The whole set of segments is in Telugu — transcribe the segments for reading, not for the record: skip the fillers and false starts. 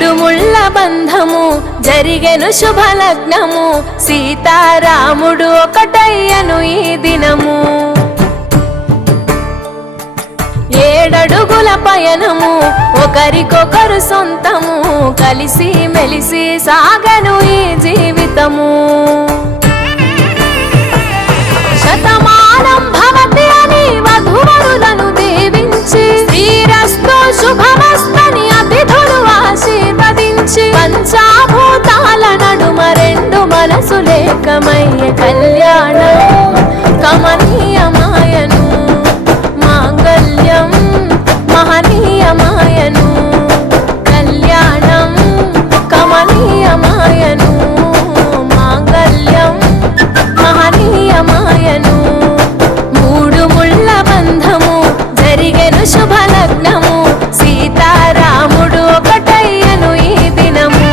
మూడు ముళ్ళ బంధము జరిగెను శుభలగ్నము, సీతారాముడు ఒకటయ్యను ఈ దినము. 7 అడుగుల పయనము ఒకరికొకరు సొంతము, కలిసి మెలిసి సాగను ఈ జీవితము. శతమానం భవతి అని వధువరులను దీవించి, శ్రీరస్తు శుభమస్తని అతిథులు ఆశీర్వదించి, పంచాభూతాల నడుమ 2 మనసులేకమయ్య కళ్యాణం కమనీయమాయను, మాంగళ్యం మహనీయమాయను, కళ్యాణం కమనీయమాయను, మాంగళ్యం మహనీయమాయను. మూడు ముళ్ళ బంధము జరిగెను శుభలగ్నము, సీతారాముడు ఒకటయ్యను ఈ దినము.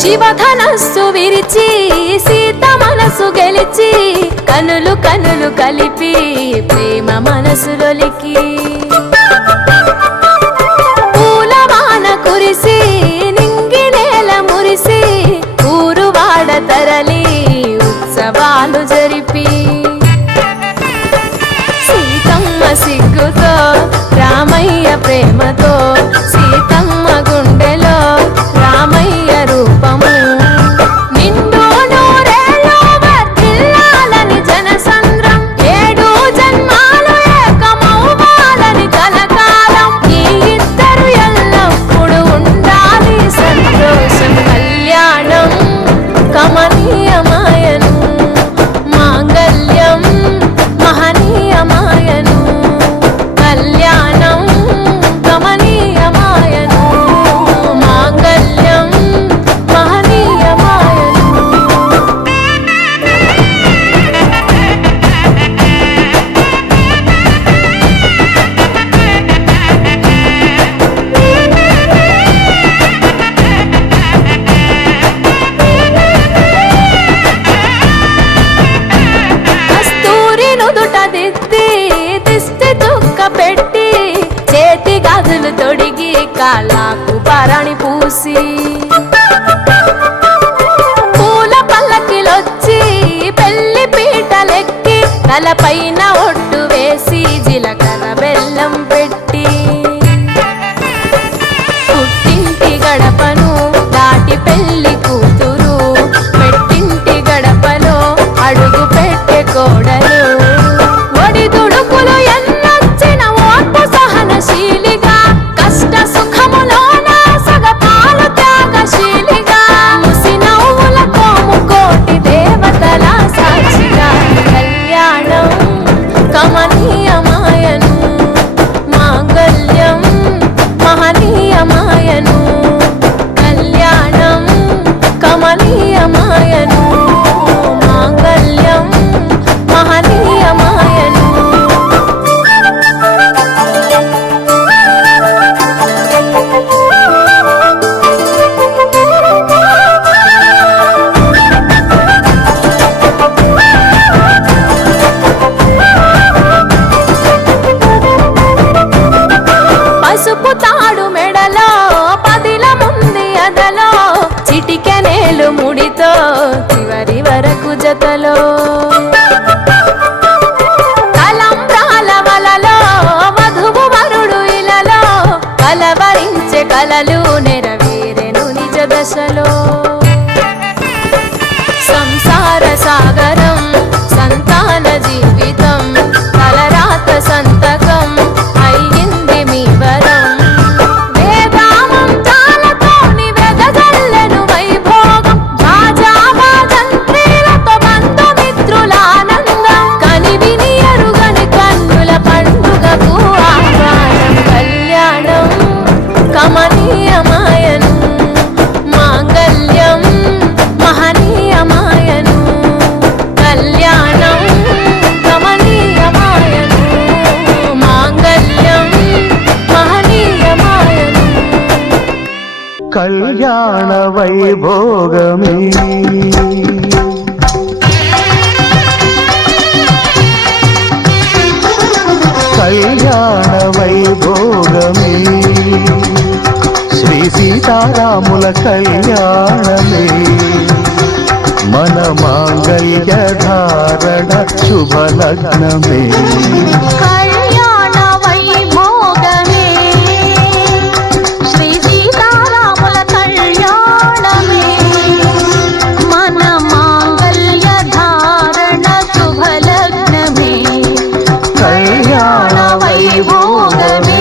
శివధనస్సు విరిచి సీత మనసు గెలిచి, కనులు కనులు కలిపి ప్రేమ మనసులొలికి, పూలవాన కురిసి నింగి నేల మురిసి, ఊరువాడ తరలి ఉత్సవాలు జరిపి, సీతమ్మ సిగ్గుతో రామయ్య ప్రేమతో, సీతమ్మ గుండెలో రామయ్య రూపము, నిండు నూరేళ్ళు వర్ధిల్లాలని జనసంద్రం, 7 జన్మాలు ఏకమవ్వాలని కలకాలం, ఈ ఇద్దరు ఎల్లప్పుడూ ఉండాలి సంతోషం. కళ్యాణం కమనీయమాయను, మాంగళ్యం మహనీయమాయను, కళ్యాణం కమనీయమాయను, మాంగళ్యం మహనీయమాయను. కస్తూరి నుదుట దిద్ది దిష్టి చుక్క పెట్టి, చేతి గాజులు తొడిగి కాళ్ళకు భరణి పూసి, పూల పల్లకిలొచ్చి పెళ్లి పీటలెక్కి, తలపైన ఒట్టు వేసి జీలకర్ర బెల్లం పెట్టి, పుట్టింటి గడపను దాటి పెళ్లి కూతురు, పెట్టింటి గడపలో అడుగు పెట్టే కోడలు, ఒడిదుడుకులు ఎన్నొచ్చిన ఓర్పు సహనశీలిగా, కష్ట సుఖములోన సగపాలు త్యాగశీలిగా, ముసి నవ్వులతో ముకోటి దేవతల సాక్షిగా, కళ్యాణం కమనీయమాయను, మాంగళ్యం మహనీయమాయను, కళ్యాణం కమనీయమాయను, మాంగళ్యం మహనీయమాయను. పసుపు తాడు మెడలో పదిల ముంది అదలో, చిటికెనేలు ముడితో చివరి వరకు జతలో, తలంబ్రాల వలలో వధువు వరుడు ఇలలో, కలవరించే కలలు నెరవేరెను నిజ దశలో. సంసార సాగరం సంతాన జీవితం, తలరాత సంతకం అయ్యింది మీ వరం, వేదామంతాలతోని వెదజల్లెను వైభోగం, భాజాభాజంత్రీలతో బంధుమిత్రుల ఆనందం, కనివిని ఎరుగని కన్నుల పండుగకు ఆహ్వానం. కళ్యాణం కమనీయమాయను, మాంగళ్యం కళ్యాణ వైభోగమే కళ్యాణ వైభోగమే శ్రీ సీతారాముల కళ్యాణమే మన మాంగళ్య ధారణ శుభలగ్నమే కళ్యాణ వైభోగమే శ్రీ సీతారాముల కళ్యాణమే మన మాంగళ్య ధారణ శుభలగ్నమే కళ్యాణ వైభోగమే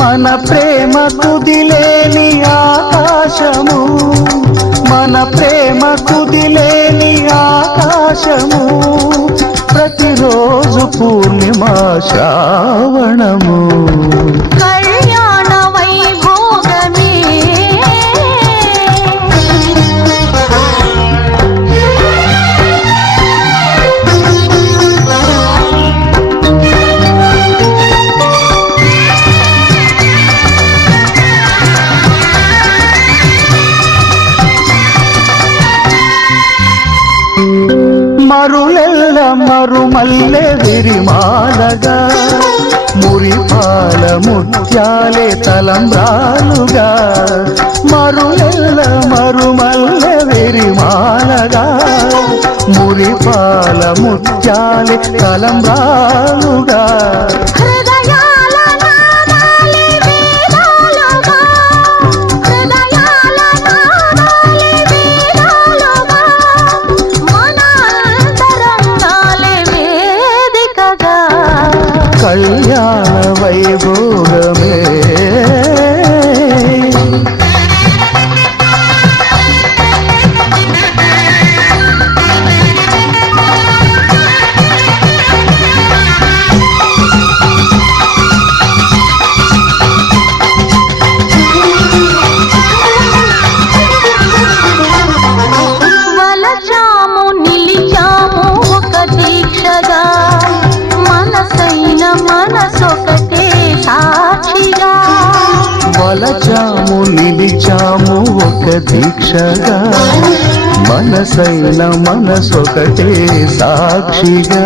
మన ప్రేమ కుదిలేని ఆకాశము మన ప్రేమ కుదిలేని ఆకాశము ప్రతిరోజు పూర్ణిమా శ్రావణము కళ్యాణ వైభోగమే మరులెల్ల మరుమల్లె విరిమాలగా మురిపాల ముత్యాలే తలంబ్రాలుగా మరులెల్ల మరుమల్లె విరిమాలగా మురిపాల ముత్యాలే తలంబ్రాలుగా కళ్యాణ వైభోగమే వలచాము నిలిచాము ఒక దీక్షగా మనసైన మనసొకటే సాక్షిగా వలచాము నిలిచాము ఒక దీక్షగా మనసైన మనసొకటే సాక్షిగా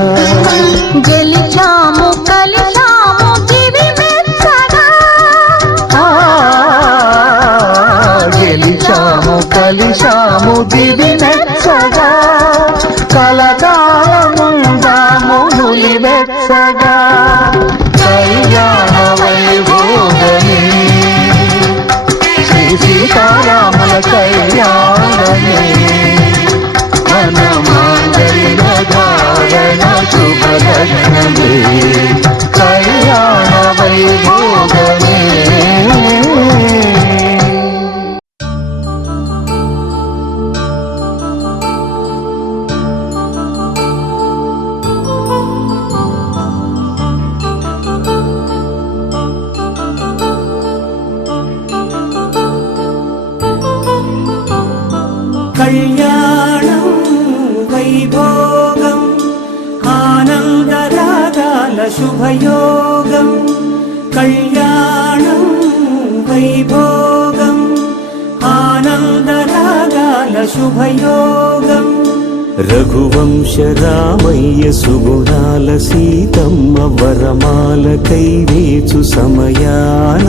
గెలిచాము కలిసాము దివి మెచ్చగా గెలిచాము కలిశాము దివి మెచ్చగా కలకాలముందాము నులి మెచ్చగా కళ్యాణ వైభోగమే శ్రీ సీతారాముల కళ్యాణమే మన మాంగళ్య ధారణ శుభలగ్నమే కళ్యాణ వైభోగమే కళ్యాణం వైభోగం ఆనందరాగాల శుభయోగం కళ్యాణం వైభోగం ఆనందరాగాల శుభయోగం రఘువంశ రామయ్య సుగుణాల సీతమ్మ వరమాల కైవేచు సమయాన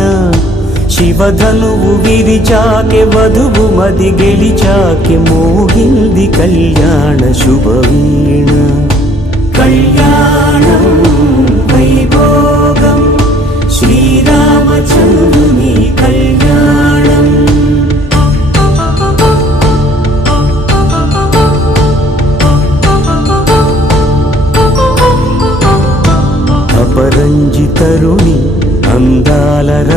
శివధనువు విరిచాకె వధువు మది గెలిచాకె మోగింది కళ్యాణ శుభవీణ కళ్యాణం వైభోగం శ్రీరామచంద్రుని కళ్యాణం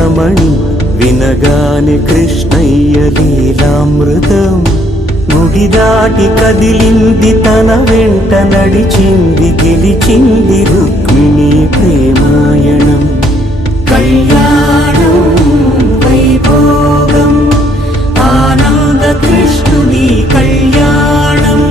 రమణి వినగానే కృష్ణయ్య లీలామృతం గుడి దాటి కదిలింది తన వెంట నడిచింది గెలిచింది రుక్మిణి ప్రేమాయణం కళ్యాణం వైభోగం ఆనంద కృష్ణుని కళ్యాణం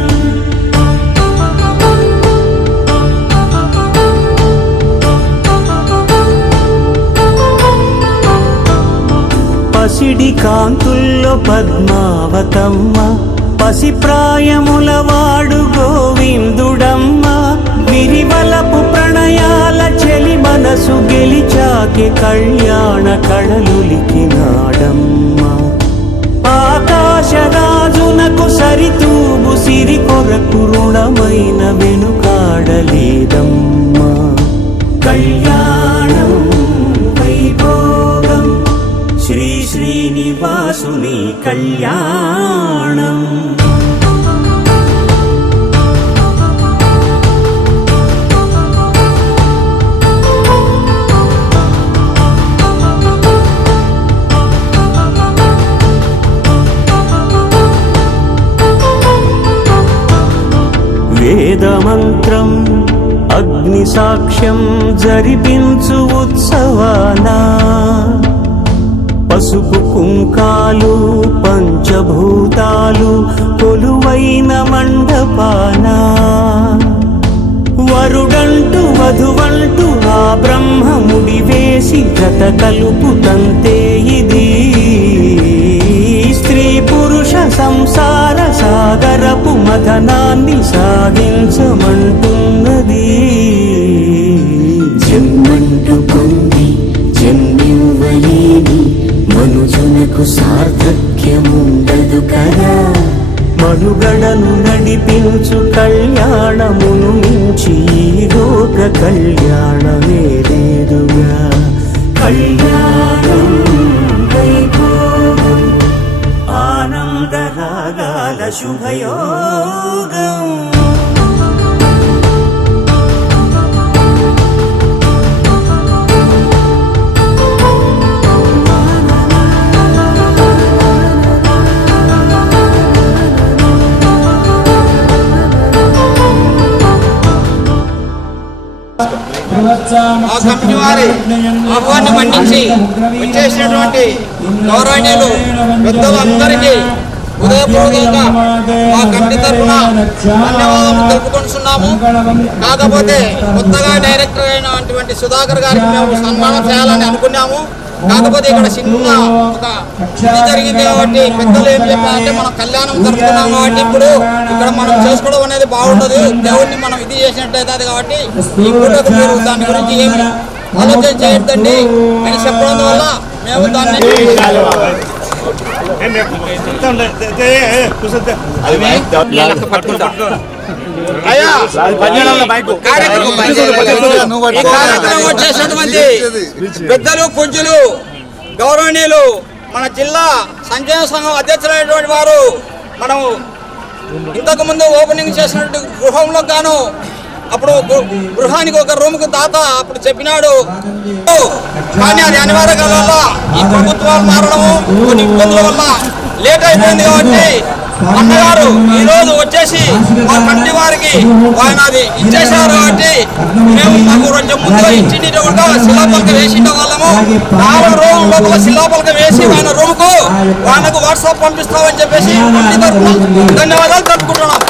పసిడి కాంతుల్లో పద్మావతమ్మ పసిప్రాయముల వాడు గోవిందుడమ్మ విరివలపు ప్రణయాల చెలి మనసు గెలిచాకి కళ్యాణ కళలులికినాడమ్మ ఆకాశరాజునకు సరితూగు సిరి కొరకు రుణమైన వెనుకాడలేదమ్మా కళ్యాణం వైభోగం శ్రీ శ్రీనివాసుని కళ్యాణం వేదమంత్రం అగ్ని సాక్ష్యం జరిపించు ఉత్సవానా పసుపు కుంకాలు పంచభూతాలు కొలువైన మండపాన వరుడంటూ వధువంటూ ఆ బ్రహ్మముడి వేసి జత కలుపుతంతే ఇది స్త్రీ పురుష సంసార సాగరపు మథనాన్ని సాగించమంటున్నది జన్మంటూ పొంది జన్మివ్వలేని మనుజునకు సార్థక్యముండదు కదా మనుగడను నడిపించు కళ్యాణమును మించి ఈ లోక కళ్యాణమే లేదుగా కళ్యాణం వైభోగం ఆనందరాగాల శుభయోగం ఆ కమిటీ వారి ఆహ్వానం మన్నించి వచ్చేసినటువంటి గౌరవనీయులు పెద్దలందరికీ హృదయపూర్వకంగా మా కమిటీ తరఫున ధన్యవాదాలు తెలుపుకుంటున్నాము. కాకపోతే కొత్తగా డైరెక్టర్ అయినటువంటి సుధాకర్ గారికి మేము సన్మానం చేయాలని అనుకున్నాము. కాకపోతే ఇక్కడ చిన్న ఒక ఇది జరిగింది కాబట్టి పెద్దలు ఏం చెప్పారంటే మనం కళ్యాణం జరుపుకున్నాం కాబట్టి ఇప్పుడు ఇక్కడ మనం చేసుకోవడం అనేది బాగుండదు, దేవుడిని మనం ఇది చేసినట్టయితే కాబట్టి ఇప్పుడు మీరు దాని గురించి ఏమి ఆలోచన చేయొద్దండి అని చెప్పడం వల్ల మేము దాన్ని వచ్చేసినటువంటి పెద్దలు పూజ్యులు గౌరవనీయులు మన జిల్లా సంక్షేమ సంఘం అధ్యక్షులైనటువంటి వారు మనం ఇంతకు ముందు ఓపెనింగ్ చేసినటువంటి గృహంలో గాను అప్పుడు గృహానికి ఒక రూమ్కు దాత అప్పుడు చెప్పినాడు. కానీ అది అనివార్య వల్ల ఈ ప్రభుత్వాలు మారడము కొన్ని ఇబ్బందుల వల్ల లేట్ అయిపోయింది కాబట్టి అన్నగారు ఈ రోజు వచ్చేసి మా కంటి వారికి ఆయన అది ఇచ్చేసారు కాబట్టి మేము మాకు కొంచెం ముందుగా ఇచ్చింది శిలాపలక వేసిండ వాళ్ళము 4 రోజుల లోపల శిలాపలక వేసి ఆయన రూమ్ కు ఆయనకు వాట్సాప్ పంపిస్తామని చెప్పేసి ధన్యవాదాలు తెలుపుకుంటున్నాం.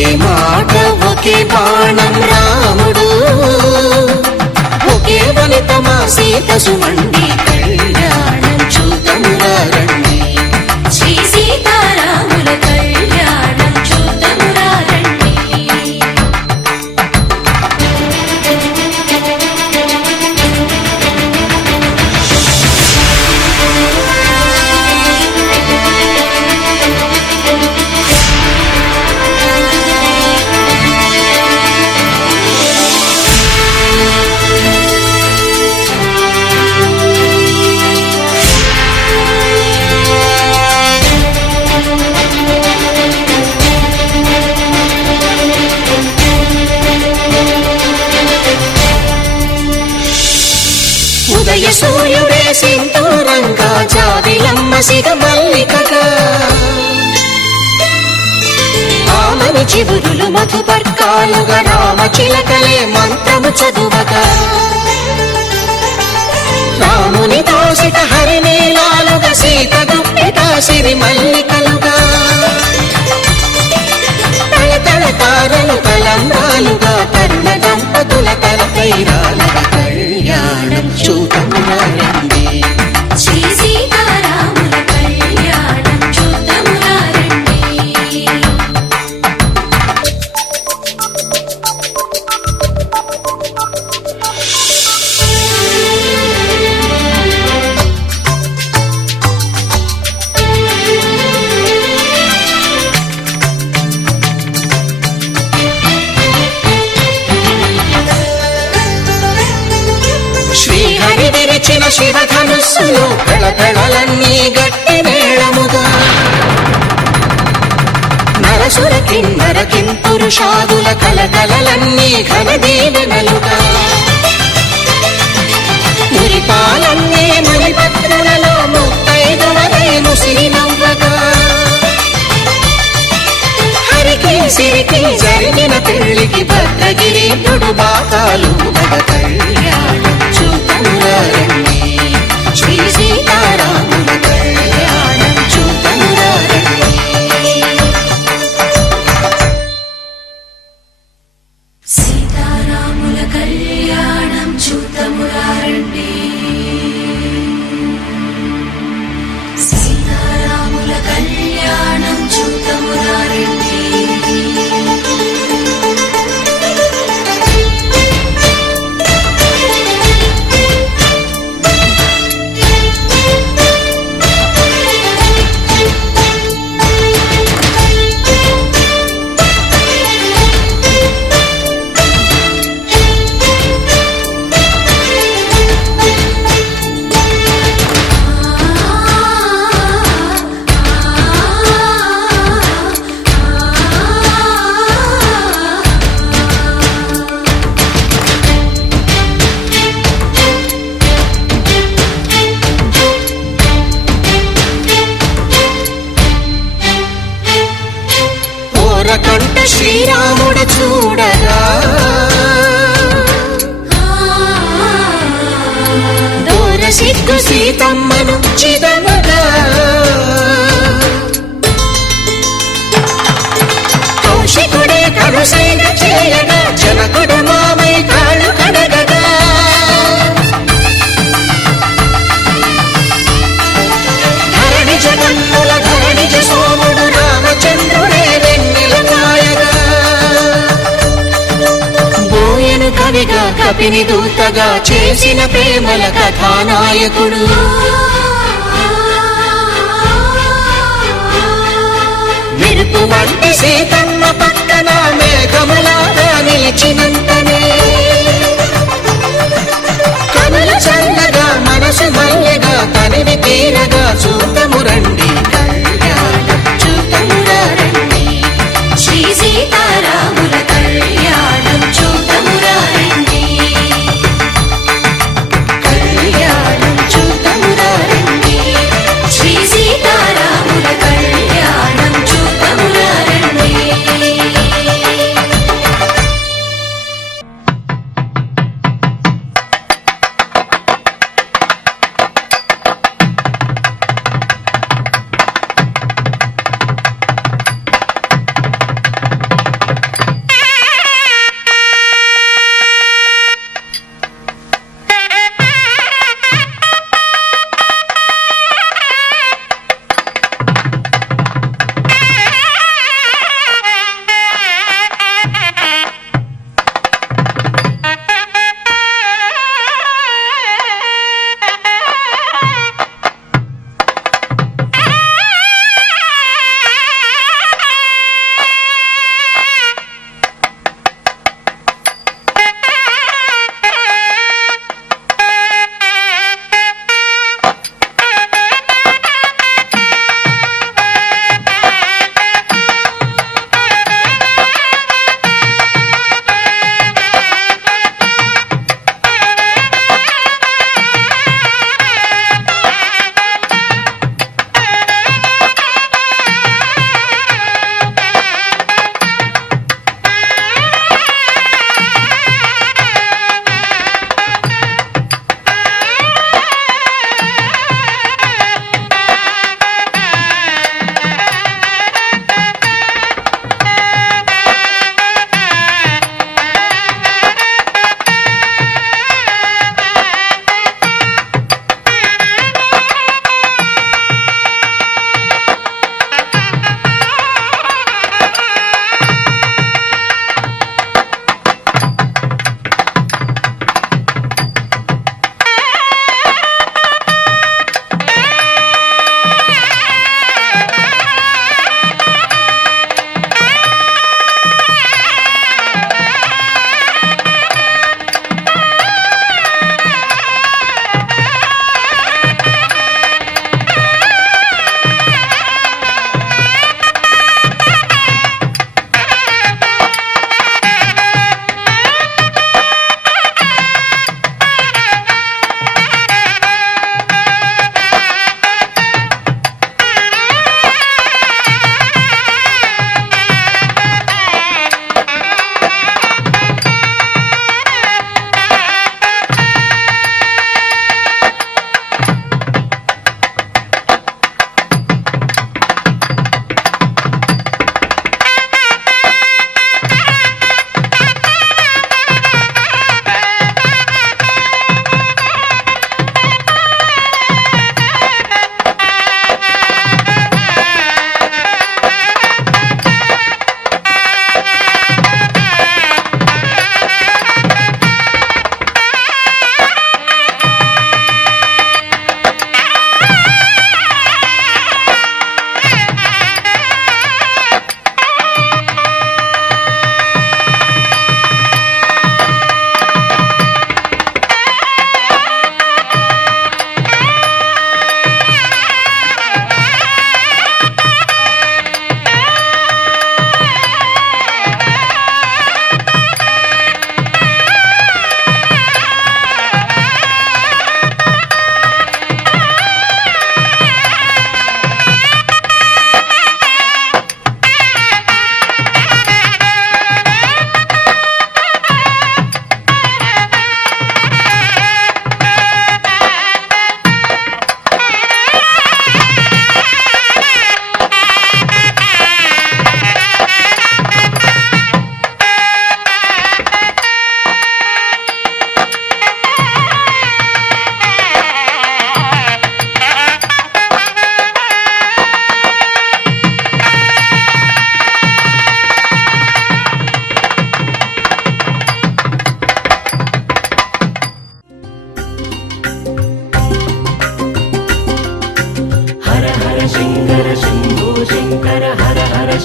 ఒకే మాట ఒకే బాణం రాముడు, ఒకే వనిత మా సీత సుమండి కళ్యాణం చూతమురా రండి. శ్రీ సీతారాముల కళ్యాణం చూతమురా రండి. ఉదయ సూర్యుడే సింధూరంగా జాబిలమ్మ సిగ మల్లికగా, ఆమని చివురులు మధుపర్కాలుగా రామ చిలకలే మంత్రము చదువగా, రాముని దోసిట హరినీలాలుగా సీత గుప్పిట సిరి మల్లికలుగా, తళతళ తారలు తలంబ్రాలుగా తరుణ దంపతుల తలపైరాలుగా కళ్యాణం చూతమురా రండి. శ్రీ సీతారాముల కళ్యాణం చూతమురా రండి. శ్రీహరి విరిచిన శివధనుస్సులు కళకళలన్నీ గట్టి మేళముగా, నరసుర కిన్నర కింపురుషాదుల కలకలలన్నీ ఘన దీవెనలుగా, మురిపాలన్నీ మణిపత్రులలో ముత్తైదువలే ముసిరి నవ్వగా, హరికి సిరికి జరిగిన పెళ్లికి భద్రగిరి నుడు బాకాలు మగ కళ్యాణం చూతమురా రండి. శ్రీ సీతారాముల కళ్యాణం చూతమురా రండి. సీతారాముల కళ్యాణం చూతమురా రండి. సీతారాముల కళ్యాణం చూతమురా రండి. కంట శ్రీరాముడు చూడగా, దూర సిగ్గు సీతమ్మను చిదమగా, కౌశికుడే కరుసైన చేయగా జనకుడు మామై కాళ్ళు కడగగా, ధరణి జగన్నుల ధరణిజ సోముడు రామచంద్రుడే వెన్నెల కాయగా, బోయను కవిగా కపిని దూతగా చేసిన ప్రేమల కథానాయకుడు, మెరుపు వంటి సీతమ్మ పక్కన మేఘములాగా నిలిచినంతనే, కనుల చల్లగా మనసు మల్లెగా తనివి తీరగా చూతము రండి కళ్యాణం చూతమురా రండి. శ్రీ సీతారాముల కళ్యాణం చూతమురా రండి. కళ్యాణం చూతమురా రండి. శ్రీ సీతారాముల కళ్యాణం చూతమురా రండి.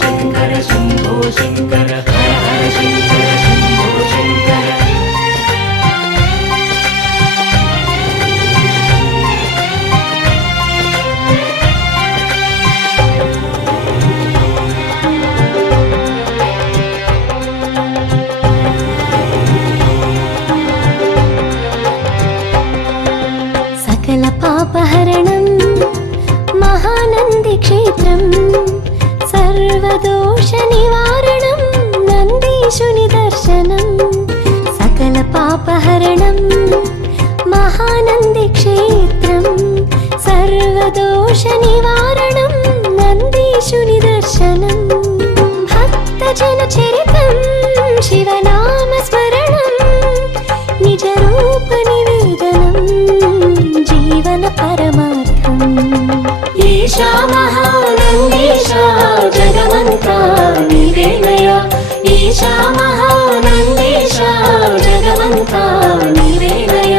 శంకర శంభో శంకర హర హర శంకర శంభో శంకర సకల పాపహరణం మహానంది క్షేత్రం సర్వదోష నివారణం నందీశుని దర్శనం సకల పాపహరణం మహానంది క్షేత్రం సర్వదోష నివారణం నందీశుని దర్శనం భక్తజన చరితం శివనామ స్మరణం నిజ రూప నివేదనం జీవన పరమార్థం ఈశా మహానందీశా జగమంతా నీవేనయ ఈశా మహానందీశా జగమంతా నీవేనయ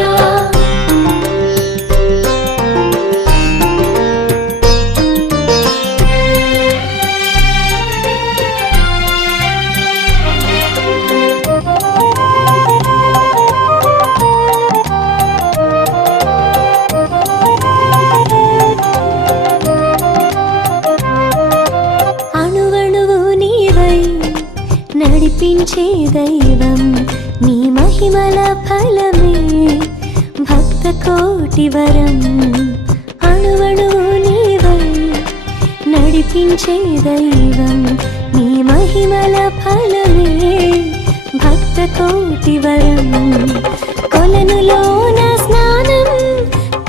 నడిపించే దైవం నీ మహిమల ఫలమే భక్త కోటి వరం అణువణువు నీవై నడిపించే దైవం నీ మహిమల ఫలమే భక్త కోటి వరం కొలనులోన స్నానం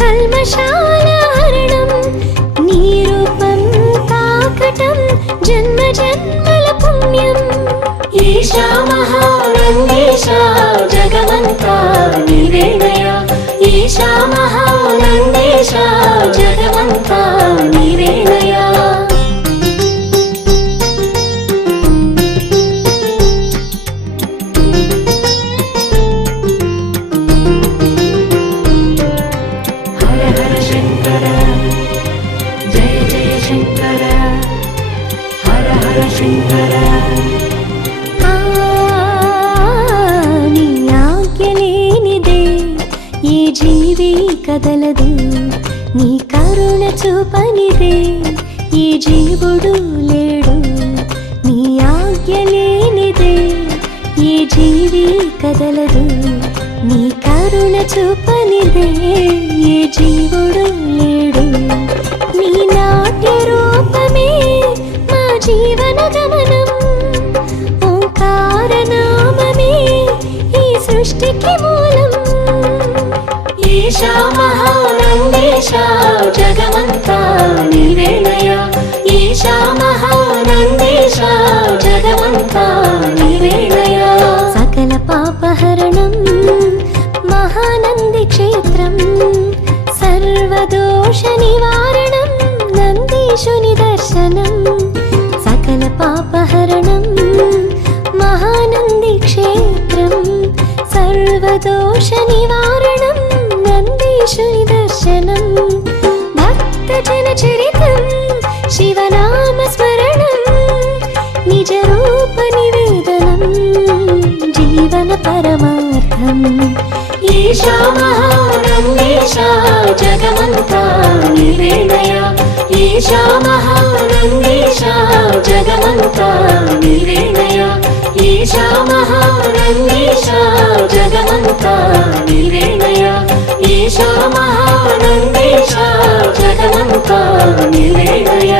కల్మశాల హరణం నీ రూపం తాకటం జన్మ జన్మల పుణ్యం ఈశా మహానందీశా జగమంతా నీవేనయ ఈశా మహానందీశా జగమంతా నీవేనయ హర హర శంకర జయ జయ శంకర హర హర శంకర జీవి కదలదు నీ కరుణ చూపనిదే ఈ జీవుడు లేడు నీ ఆజ్ఞ లేనిదే ఈ జీవి కదలదు నీ కరుణ చూపనిదే ఈ జీవుడు లేడు నీ నాట్య రూపమే మా జీవన గమనం ఓంకార నామమే ఈ సృష్టికి మూలం ఈశా మహానందీశా జగమంతా నీవేనయ ఈశా మహానందీశా జగమంతా నీవేనయ సకల పాపహరణం మహానంది క్షేత్రం సర్వదోష నివారణం నందీశుని దర్శనం సకల పాపహరణం మహానంది క్షేత్రం సర్వదోష నివారణం నందీశుని దర్శనం భక్తజన చరితం శివనామ స్మరణం నిజ రూప నివేదనం జీవన పరమార్థం ఈశా మహానందీశా జగమంతా నీవేనయ ఈశా మహానందీశా జగమంతా నీవేనయ ఈశా మహానందీశా జగమంతా నీవేనయ ఈశా మహానందీశా జగమంతా నీవేనయ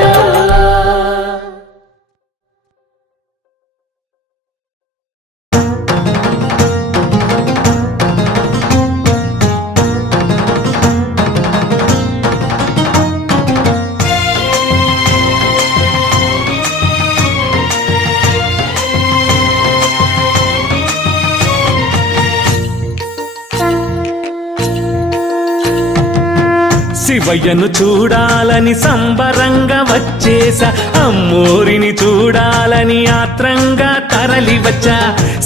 శివయ్యను చూడాలని సంబరంగా వచ్చేసా అమ్మోరిని చూడాలని ఆత్రంగా తరలి వచ్చా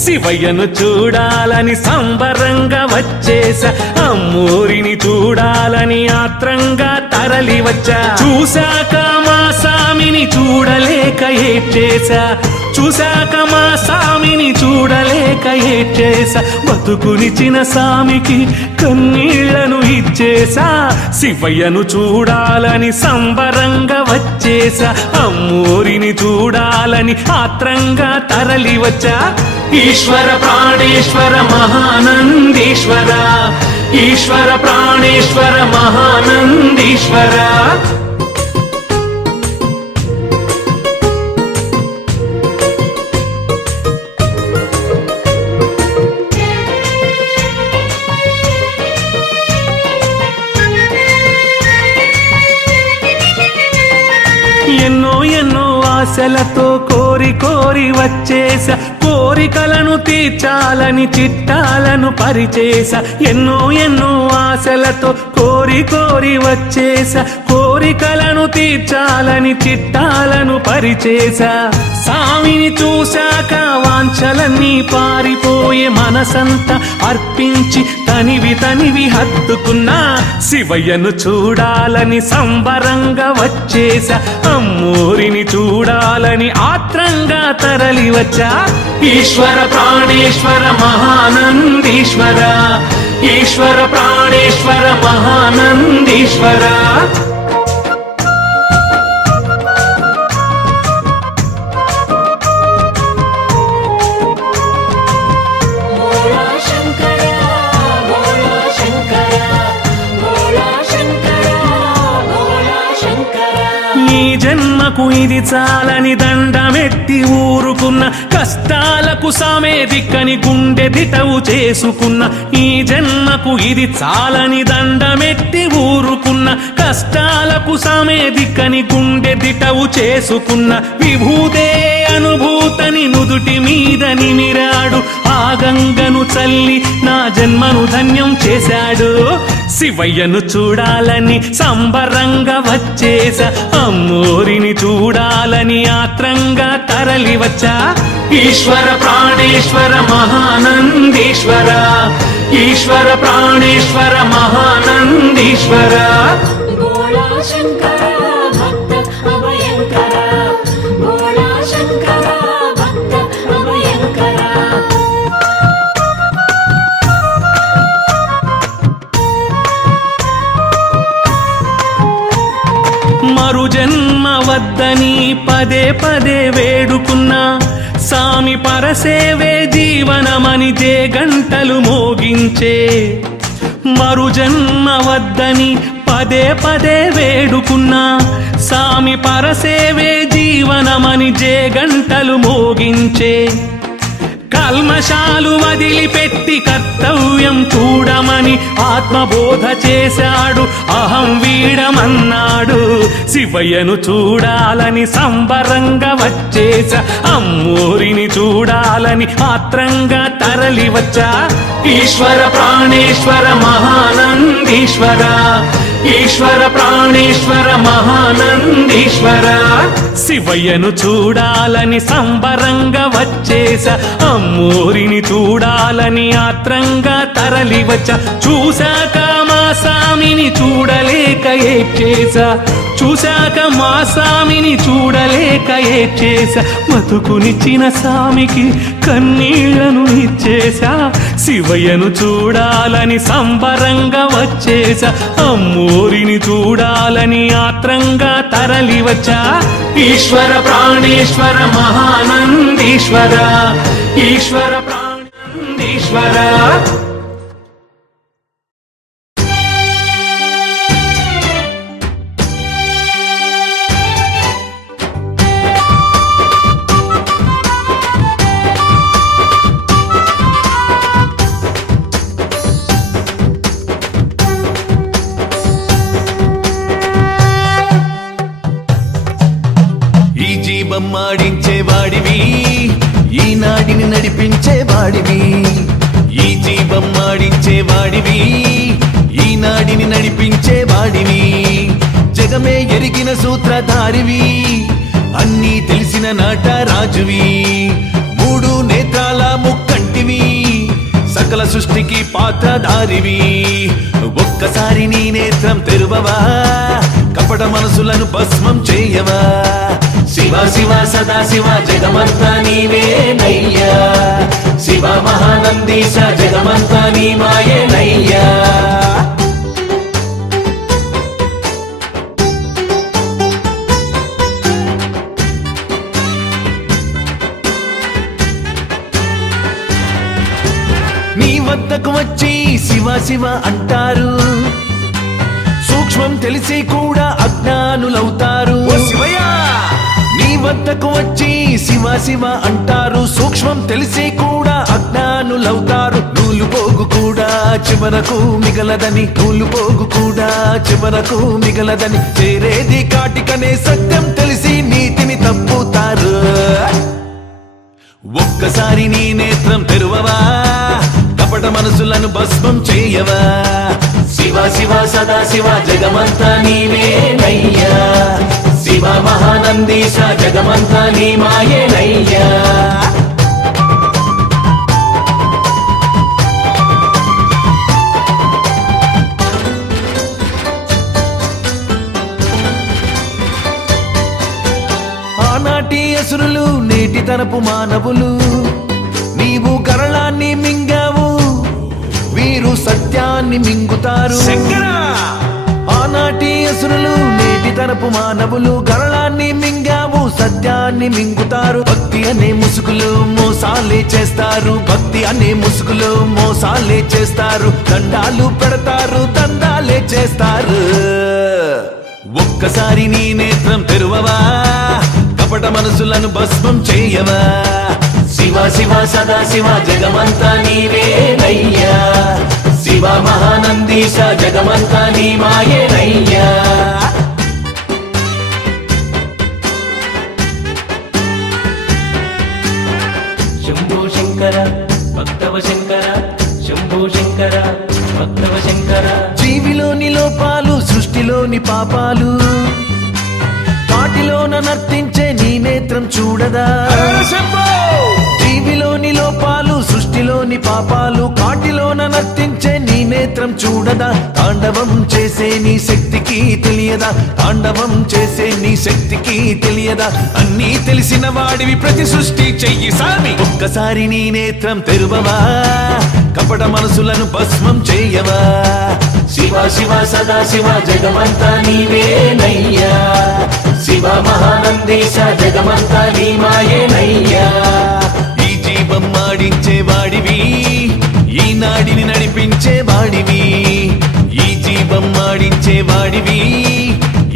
శివయ్యను చూడాలని సంబరంగా వచ్చేసా అమ్మోరిని చూడాలని ఆత్రంగా తరలి వచ్చా చూశాక మా సామిని చూడలేక ఏడ్చేసా చూశాక మా సామిని చూడలేక ఏడ్చేసా బతుకునిచిన సామికి కన్నీళ్లను ఇచ్చేసా శివయ్యను చూడాలని సంబరంగా వచ్చేసా అమ్మోరిని చూడాలని ఆత్రంగా తరలి వచ్చా ఈశ్వర ప్రాణేశ్వర మహానందీశ్వర ఈశ్వర ప్రాణేశ్వర మహానందీశ్వర ఎన్నో ఎన్నో ఆశలతో కోరి కోరి వచ్చేసా కోరికలను తీర్చాలని చిట్టాలను పరిచేసా ఎన్నో ఎన్నో ఆశలతో కోరి కోరి వచ్చేసా కోరికలను తీర్చాలని చిట్టాలను పరిచేసా సామిని చూశాక వాంఛలన్నీ పారిపోయే మనసంతా అర్పించి తనివి హత్తుకున్నా శివయ్యను చూడాలని సంబరంగా వచ్చేసా అమ్మోరిని చూడాలని ఆత్రంగా తరలి వచ్చా ఈశ్వర ప్రాణేశ్వర మహానందీశ్వర ఈశ్వర ప్రాణేశ్వర మహానందీశ్వర ఈ జన్మకు ఇది చాలని దండమెట్టి ఊరుకున్న కష్టాలకు సామే దిక్కని గుండె దిటవు చేసుకున్న ఈ జన్మకు ఇది చాలని దండమెట్టి ఊరుకున్న కష్టాలకు సామే దిక్కని గుండె దిటవు చేసుకున్న విభూతే అనుభూతని నుదుటి మీద నిమిరాడు ఆ గంగను చల్లి నా జన్మను ధన్యం చేశాడు శివయ్యను చూడాలని సంబరంగా వచ్చేసా అమ్మోరిని చూడాలని ఆత్రంగా తరలి వచ్చా ఈశ్వర ప్రాణేశ్వర మహానందీశ్వర ఈశ్వర ప్రాణేశ్వర మహానందీశ్వర భోళా శంకర భక్త అభయంకర భోళా శంకర భక్త అభయంకర మరు జన్మ వద్దని పదే పదే వేడుకున్నా సామి పరసేవే జీవనమని జే గంటలు మోగించే మరు జన్మ వద్దని పదే పదే వేడుకున్నా సామి పరసేవే జీవనమని జే గంటలు మోగించే కల్మషాలు వదిలిపెట్టి కర్తవ్యం చూడమని ఆత్మబోధ చేశాడు అహం వీడమన్నాడు శివయ్యను చూడాలని సంబరంగా వచ్చేసా అమ్మోరిని చూడాలని ఆత్రంగా తరలి వచ్చా ఈశ్వర ప్రాణేశ్వర మహానందీశ్వర ఈశ్వర ప్రాణేశ్వర మహానందీశ్వర శివయ్యను చూడాలని సంబరంగా వచ్చేసా అమ్మోరిని చూడాలని ఆత్రంగా తరలి వచ్చా చూశాక మా సామిని చూడలేక ఏడ్చేసా చూశాక మా సామిని చూడలేక ఏడ్చేసా బతుకునిచ్చిన సామికి కన్నీళ్లను ఇచ్చేసా శివయ్యను చూడాలని సంబరంగా వచ్చేసా అమ్మోరిని చూడాలని ఆత్రంగా తరలి వచ్చా ఈశ్వర ప్రాణేశ్వర మహానందీశ్వర ఈశ్వర ప్రాణేశ్వర జీవమ్మాడించేవాడివి ఈనాడిని నడిపించేవాడివి ఈ జీవమ్మాడించేవాడివి ఈనాడిని నడిపించేవాడివి జగమే ఎరిగిన సూత్రధారివి అన్నీ తెలిసిన నాట రాజువి మూడు నేత్రాల ముక్కంటివి సకల సృష్టికి పాత్రధారివి ఒక్కసారి నీ నేత్రం తెరువవా కపట మనసులను భస్మం చేయవా శివ శివ సదా శివ జగమంతా నీవేనయ్యా శివ మహానందీశ జగమంతా నీ మాయేనయ్యా నీ వద్దకు వచ్చి శివ శివ అంటారు సూక్ష్మం తెలిసి కూడా అజ్ఞానులవుతారు నీ వద్దకు వచ్చి శివ శివ అంటారు సూక్ష్మం తెలిసి కూడా అజ్ఞానులవుతారు నూలు పోగు కూడా చివరకు మిగలదని నూలు పోగు కూడా చివరకు మిగలదని చేరేది కాటికనే సత్యం తెలిసి నీతిని తప్పుతారు ఒక్కసారి నీ నేత్రం తెరువవా కపట మనసులను భస్మం చేయవా శివ శివ సదా శివ జగమంతా నీవేనయ్యా శివ మహానందీశ జగమంతా నీ మాయేనయ్యా ఆనాటి అసురులు నేటి తరపు మానవులు నీవు కరళాన్ని మింగావు వీరు సత్యాన్ని మింగుతారు ఆనాటి అసురులు నేటి తరపు మానవులు గరళాన్ని మింగావు సత్యాన్ని మింగుతారు భక్తి అనే ముసుగులు మోసాలే చేస్తారు భక్తి అనే ముసుగులు మోసాలే చేస్తారు దండాలు పెడతారు దండాలే చేస్తారు ఒక్కసారి నీ నేత్రం తెరువవా కపట మనసులను భస్మం చేయవా శివ శివ సదా శివ జగమంతా నీవేనయ్యా శివ మహానందీశ జగమంతా నీ మాయేనయ్యా శంభో శంకర భక్తవ శంకర శంభో శంకర భక్తవ శంకర జీవిలోని లోపాలు సృష్టిలోని పాపాలు వాటిలోన నర్తించే నీ నేత్రం చూడదా జీవిలోని లోపాలు సృష్టిలోని పాపాలు కాటిలోన నర్తించే నీ నేత్రం చూడదా తాండవం చేసే నీ శక్తికి తెలియదా తాండవం చేసే నీ శక్తికి తెలియదా అన్నీ తెలిసిన వాడివి ప్రతి సృష్టి చెయ్యి సామి ఒక్కసారి నీ నేత్రం తెరువవా కపట మనసులను భస్మం చేయవా శివ శివ సదా శివ జగమంతా నీవేనయ్యా శివ మహానందీశ జగమంతా నీ మాయేనయ్యా ఈ జీవం మాడించే వాడివి ఈ నాడిని నడిపించే వాడివి ఈ జీవం మాడించే వాడివి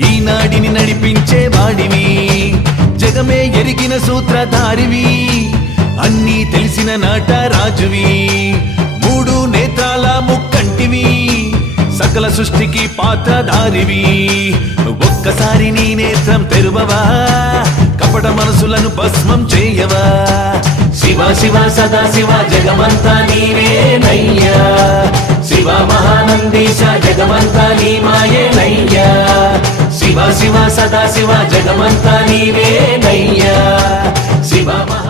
ఈ నాడిని నడిపించే వాడివి జగమే ఎరిగిన సూత్రధారివి అన్నీ తెలిసిన నాట రాజువి మూడు నేత్రాల ముక్కంటివి సకల సృష్టికి పాత్రధారివి ఒక్కసారి నీ నేత్రం తెరువవా కపట మనసులను భస్మం చేయవా శివ శివ సదా శివ జగమంతా నీవేనయ్యా శివ మహానందీశ జగమంతా నీ మాయేనయ్యా శివ శివ సదా శివ జగమంతా నీవేనయ్యా శివ మహా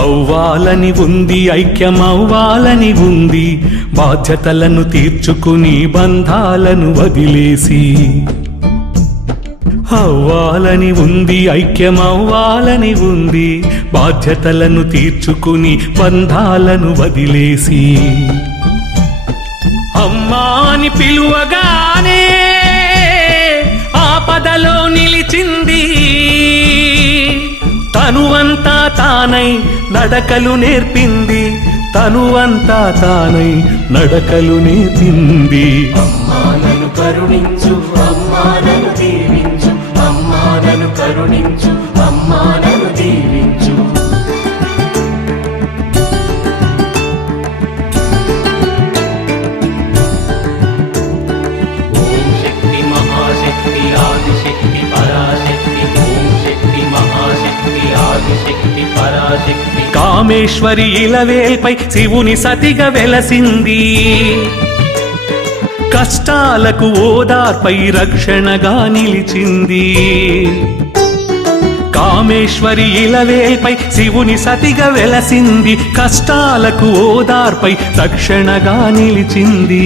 అవ్వాలని ఉంది ఐక్యమవ్వాలని ఉంది బాధ్యతలను తీర్చుకుని బంధాలను వదిలేసి అవ్వాలని ఉంది ఐక్యమవ్వాలని ఉంది బాధ్యతలను తీర్చుకుని బంధాలను వదిలేసి అమ్మా అని పిలువగానే ఆపదలో నిలిచింది తనువంతా తానై నడకలు నేర్పింది తనువంతా తానై నడకలు నేర్పింది అమ్మా నన్ను కరుణించు అమ్మా నన్ను దీవించు అమ్మా నన్ను కరుణించు అమ్మా నన్ను దీవించు ఓం శక్తి మహాశక్తి ఆదిశక్తి పరాశక్తి ఓం శక్తి మహాశక్తి ఆదిశక్తి పరాశక్తి కామేశ్వరి ఇలవేల్పై శివుని సతిగా వెలసింది కష్టాలకు ఓదార్పై రక్షణగా నిలిచింది కామేశ్వరి ఇలవేల్పై శివుని సతిగా వెలసింది కష్టాలకు ఓదార్పై రక్షణగా నిలిచింది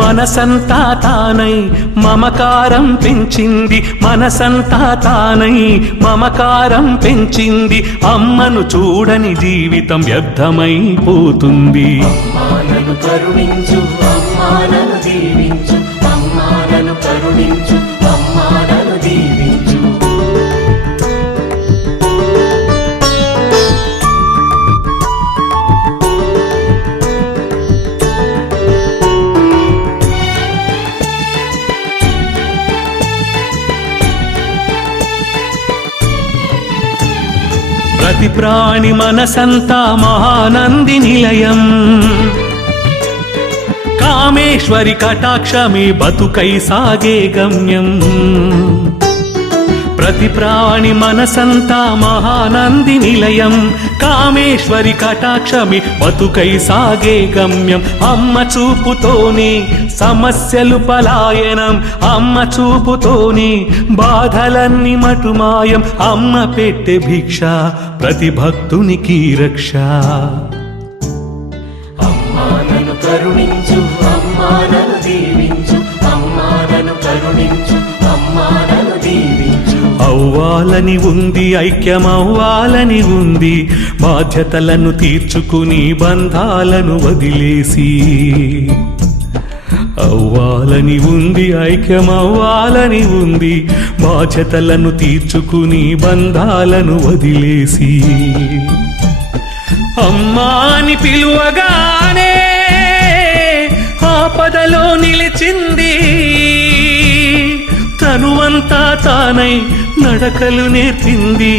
మనసంతా తానై మమకారం పెంచింది మనసంతా తానై మమకారం పెంచింది అమ్మను చూడని జీవితం వ్యర్థమైపోతుంది అమ్మానను కరుణించు అమ్మానను దీవించు అమ్మానను కరుణించు అమ్మానను దీవించు ప్రతి ప్రాణి మనసంతా మహానంది నిలయం కామేశ్వరి కటాక్షమే బతుకై సాగే గమ్యం ప్రతి ప్రాణి మనసంతా మహానంది నిలయం కామేశ్వరి కటాక్షమి బతుకై సాగే గమ్యం అమ్మ చూపుతోనే సమస్యలు పలాయనం అమ్మ చూపుతోనే బాధలన్నీ మటుమాయం అమ్మ పెట్టె భిక్ష ప్రతి భక్తునికి రక్ష అమ్మానను కరుణించు అమ్మానను దీవించు అమ్మానను కరుణించు అమ్మానను దీవించు అవ్వాలని ఉంది ఐక్యమవ్వాలని ఉంది బాధ్యతలను తీర్చుకుని బంధాలను వదిలేసి అవ్వాలని ఉంది ఐక్యమవ్వాలని ఉంది బాధ్యతలను తీర్చుకుని బంధాలను వదిలేసి అమ్మాని పిలువగానే ఆపదలో నిలిచింది తనువంతా తానై నడకలు నేర్పింది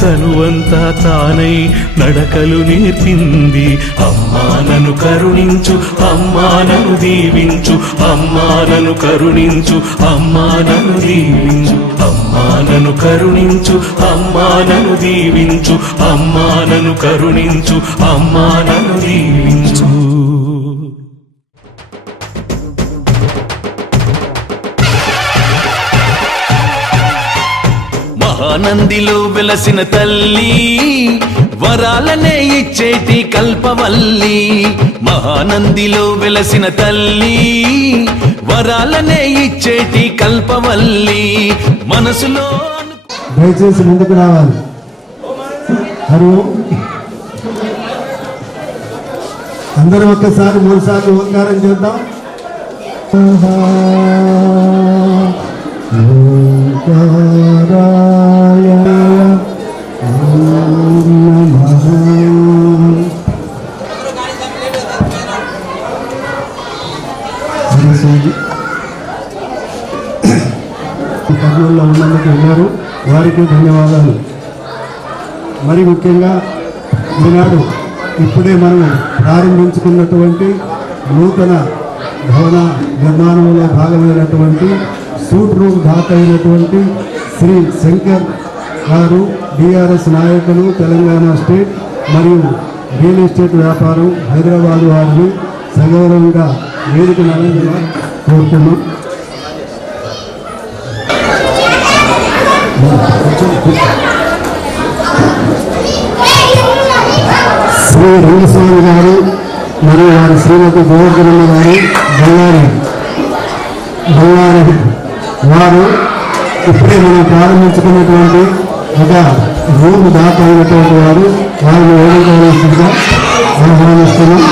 తనువంతా తానై నడకలు నేర్పింది అమ్మానను కరుణించు అమ్మానను దీవించు అమ్మానను కరుణించు అమ్మానను దీవించు అమ్మానను కరుణించు అమ్మానను దీవించు అమ్మానను కరుణించు అమ్మానను దీవించు మహానందిలో వెలసిన తల్లి వరాలనే ఇచ్చేటి కల్పవల్లి మహానందిలో వెలసిన తల్లి వరాలనే ఇచ్చేటి కల్పవల్లి మనసులో దయచేసి ముందుకు రావాలి. హరి ఓం. అందరూ ఒక్కసారి 3 సార్లు ఓంకారం చేద్దాం. ఓంకారాయ నమః. కర్నూలులో ఉన్నందుకు ఉన్నారు వారికి ధన్యవాదాలు. మరి ముఖ్యంగా ఈనాడు ఇప్పుడే మనం ప్రారంభించుకున్నటువంటి నూతన భవన నిర్మాణంలో భాగమైనటువంటి సూట్ రూమ్ దాత అయినటువంటి శ్రీ శంకర్ గారు డిఆర్ఎస్ నాయకులు తెలంగాణ స్టేట్ మరియు రియల్ ఎస్టేట్ వ్యాపారం హైదరాబాద్ వారిని సగౌరవంగా వేదిక నలంగా కోరుతున్నాం. శ్రీ రంగస్వామి గారు మరియు వారి శ్రీమతి గోవర్ధనమ్మ గారు బంగారి వారు ఇప్పుడే మనం ప్రారంభించుకున్నటువంటి ఒక రూమ్ దాకా అయినటువంటి వారు వారిని వేడుకోవాల్సిందిగా ఆహ్వానిస్తున్నాం.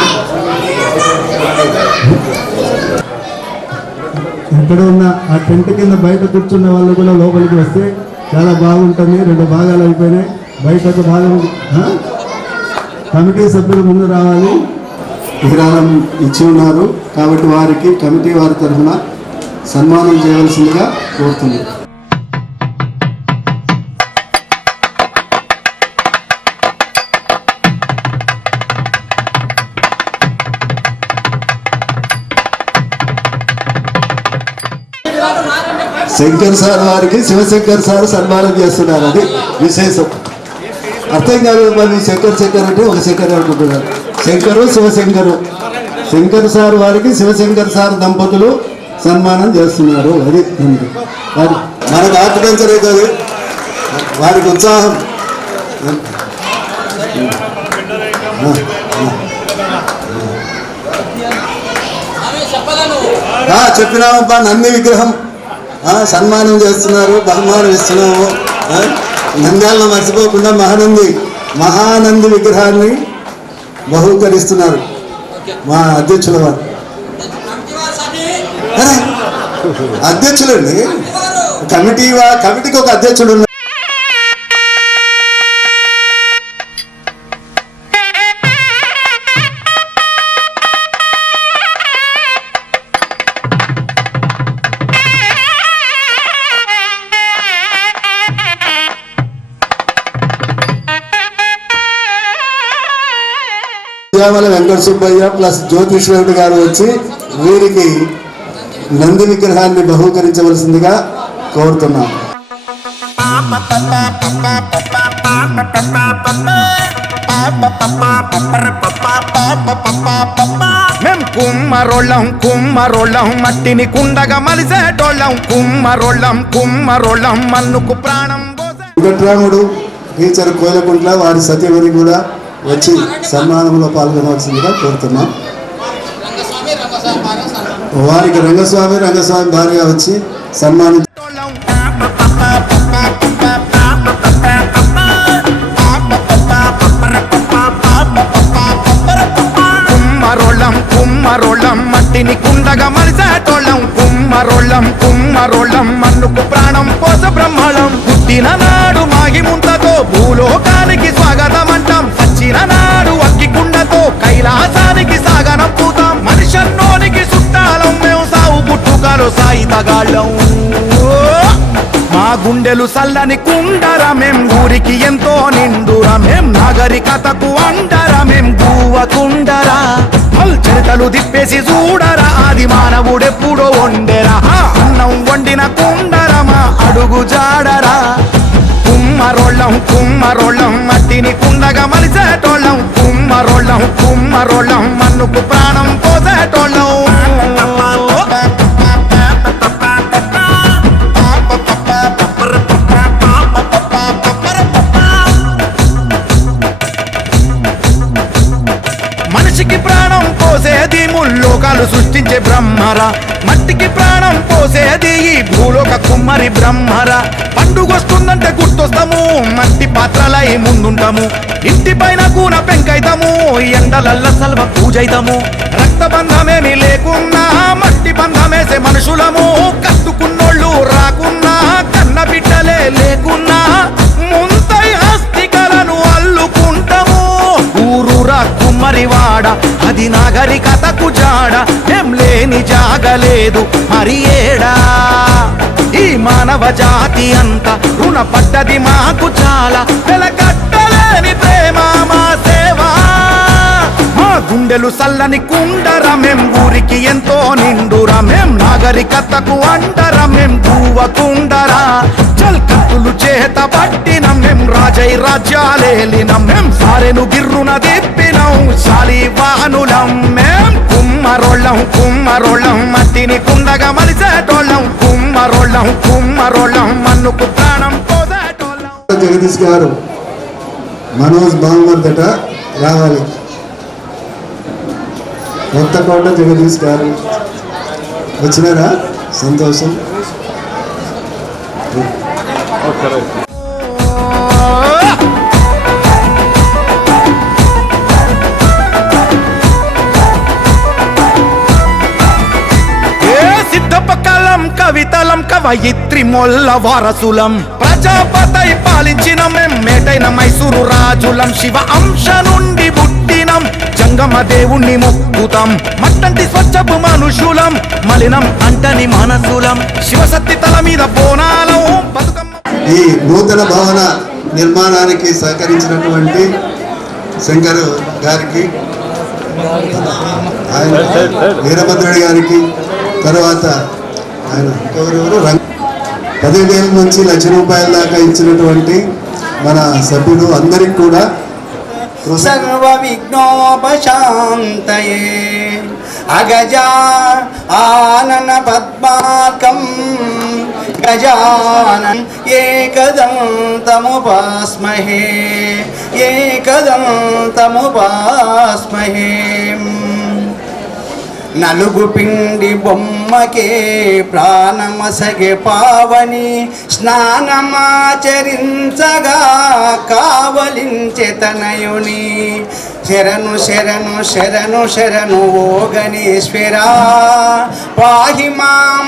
ఎక్కడ ఉన్న ఆ టెంట్ కింద బయట కూర్చున్న వాళ్ళు కూడా లోపలికి వస్తే చాలా బాగుంటుంది. 2 భాగాలు అయిపోయినాయి. బయట ఒక భాగం కమిటీ సభ్యులు ముందు రావాలి. విరాళం ఇచ్చి ఉన్నారు కాబట్టి వారికి కమిటీ వారి తరఫున సన్మానం చేయవలసిందిగా కోరుతుంది. శంకర్ సార్ వారికి శివశంకర్ సార్ సన్మానం చేస్తున్నారు. అది విశేషం. అర్థం కాదు మరి శంకర్ అంటే ఒక శంకర్ అనుకుంటున్నారు. శంకరు శివశంకరు, శంకర్ సార్ వారికి శివశంకర్ సార్ దంపతులు సన్మానం చేస్తున్నారు. అది మనకు ఆర్టికల్చర్ అవుతుంది, వారికి ఉత్సాహం. చెప్పినామబ్బా, నంది విగ్రహం సన్మానం చేస్తున్నారు, బహుమానం ఇస్తున్నాము. నంద్యాలను మర్చిపోకుండా మహానంది విగ్రహాన్ని బహుకరిస్తున్నారు మా అధ్యక్షుల వారు. అధ్యక్షులండి, కమిటీకి ఒక అధ్యక్షుడు ఉన్నారు. వెంకట సుబ్బయ్య ప్లస్ జ్యోతిష్వరుడు గారు వచ్చి వీరికి నంది విగ్రహాన్ని బహూకరించవలసిందిగా కోరుతున్నాం. మేం కుమ్మరోళ్ళం మట్టిని కుండగా మలిసేటోళ్ళం, కుమ్మరోళ్ళం మన్నుకు ప్రాణం. వెంకట్రాముడు టీచర్ కోయలకుంట్ల వారి సత్యవతి కూడా వచ్చి సన్మానంలో పాల్గొనవలసిందిగా కోరుతున్నాం. వారికి రంగస్వామి భార్య వచ్చి సన్మానం. కుమ్మరోళ్ళం మట్టిని కుండగా మలిసేటోళ్ళం, కుమ్మరోళ్ళం మన్నుకు ప్రాణం పోస బ్రహ్మళం. పుట్టిన నాడు మాగి ముంతతో భూలోకానికి స్వాగతం అంటాం, సచ్చిన నాడు అక్కి కుండతో కైలాసానికి సాగనంపుతాం. మనిషన్నోనికి చుట్టాలం మేము, సావు పుట్టుకలో సాయితగాళ్ళం. మా గుండెలు సల్లని కుండరమేం, ఊరికి ఎంతో నిండురమేం, నాగరికతకు అండరమేం గువ్వకుండరా. చరితలు తిప్పేసి చూడరా, ఆది మానవుడెప్పుడో వండెరా. అన్నం వండిన కుండరమా అడుగు జాడరా. కుమ్మరోళ్ళం మట్టిని కుండగా మలిసేటోళ్ళం, కుమ్మరోళ్ళం మన్నుకు ప్రాణం పోసేటోళ్ళం. మనిషికి ప్రాణం పోసేది ముల్లోకాలు సృష్టించే బ్రహ్మరా, మట్టికి ప్రాణం పోసేది ఈ భూలోక కుమ్మరి బ్రహ్మరా. పండుగొస్తుందంటే గుర్తొస్తాము, మట్టి పాత్రలై ముందుంటాము, ఇంటి పైన కూన పెంకైతాము, ఎండలల్ల సల్వ పూజైతాము. రక్త బంధమేమి లేకున్నా మట్టి బంధమేసే మనుషులము, కట్టుకున్నోళ్ళు రాకున్నా కన్న బిడ్డలే లేకున్నా ముంతై హస్తికలను అల్లుకుంటాము. ఊరూరా కుమ్మరివాడ అది నాగరికతకు జాడ, ఏం లేని జాగలేదు మరి ఏడా. ఈ మానవ జాతి అంతా రుణపడ్డది మాకు చాలా, వెలకట్టలేని ప్రేమ మా సేవా. మా గుండెలు సల్లని కుండరమేం, ఊరికి ఎంతో నిండురమేం, నాగరికతకు అండరమేం గువ్వకుండరా. చల్కత్తులు చేత పట్టినం మేం, రాజై రాజ్యాలేలినం మేం, సారెను గిర్రున దిప్పినం శాలివానులం మేం. కుమ్మరోళ్ళం మట్టిని కుండగా మలిసేటోళ్ళం, కుమ్మరోళ్ళం మన్నుకు ప్రాణం పోసేటోళ్ళం. జగదీష్ గారు మనోజ్ బాంగర్దట రావాలి. కొత్తకోట జగదీష్ గారు వచ్చినారా? సంతోషం. కవితలం కవయిత్రి మొల్ల వారసులం, ప్రజాపతై పాలించిన మేం, మేటైన మైసూరు రాజులం, శివ అంశ నుండి పుట్టినం, జంగమ దేవుణ్ణి మొక్కుతాం, మట్టంటి స్వచ్ఛపు మనుషులం, మలినం అంటని మనసులం, శివశక్తి తల మీద బోనాలం బతుకమ్మ. ఈ నూతన భవన నిర్మాణానికి సహకరించినటువంటి శంకర్ గారికి, ఆయన వీరభద్రుడి గారికి, తర్వాత ఆయన ఎవరెవరు 10,000 నుంచి 1,00,000 రూపాయల దాకా ఇచ్చినటువంటి మన సభ్యులు అందరికి కూడా సర్వ విఘ్నోపశాంతయే అగజా ఆనన పద్మాకం గజానన్ ఏకదంతముపాస్మహే ఏకదంతముపాస్మహే నలుగు పిండి బొమ్మకే ప్రాణమసగే పావని స్నానమాచరించగా కావలించె తనయుని శరణు శరణు శరణు శరణు ఓ గణేశ్వరా పాహి మాం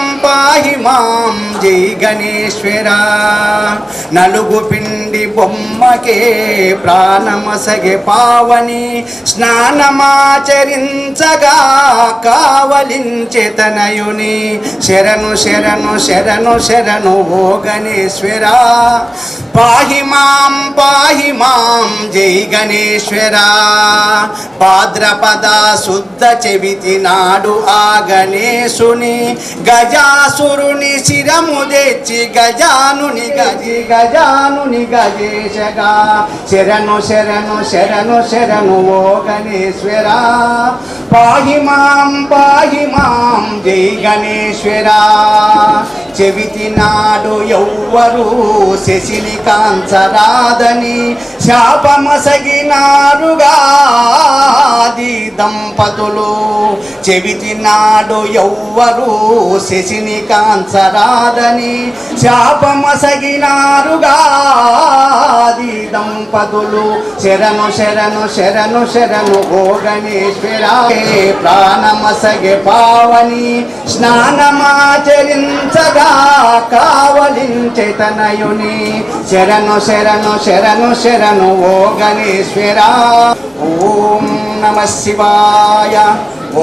జై గణేశ్వరా నలుగు పిండి బొమ్మకే ప్రాణమసగే పావని స్నానమాచరించగా కావలించె తనయుని శరణు శరణు శరణు శరణు ఓ గణేశ్వరా పాహి మాం జై గణేశ్వరా భాద్రపద శుద్ధ చెవితి నాడు ఆ గణేశుని గజాసురుని శిరము తెచ్చి గజానుని గజేశగా శరణు శరణు శరణు శరణు ఓ గణేశ్వరా పాహి మాం జై గణేశ్వరా చెవితి నాడు ఎవ్వరు శశిని కాంచరాదని శాపమసగినారుగా దంపతులు చెవితి నాడు ఎవ్వరు శశిని కాంచరాదని శాపమసగినారుగా దంపతులు శరణు శరణు శరణు శరణు ఓ గణేశ్వరా ప్రాణమసగే పావని స్నానమాచరించగా కావలించె తనయుని శరణు శరణు శరణు శరణు ఓ గణేశ్వరా ఓం నమ శివాయ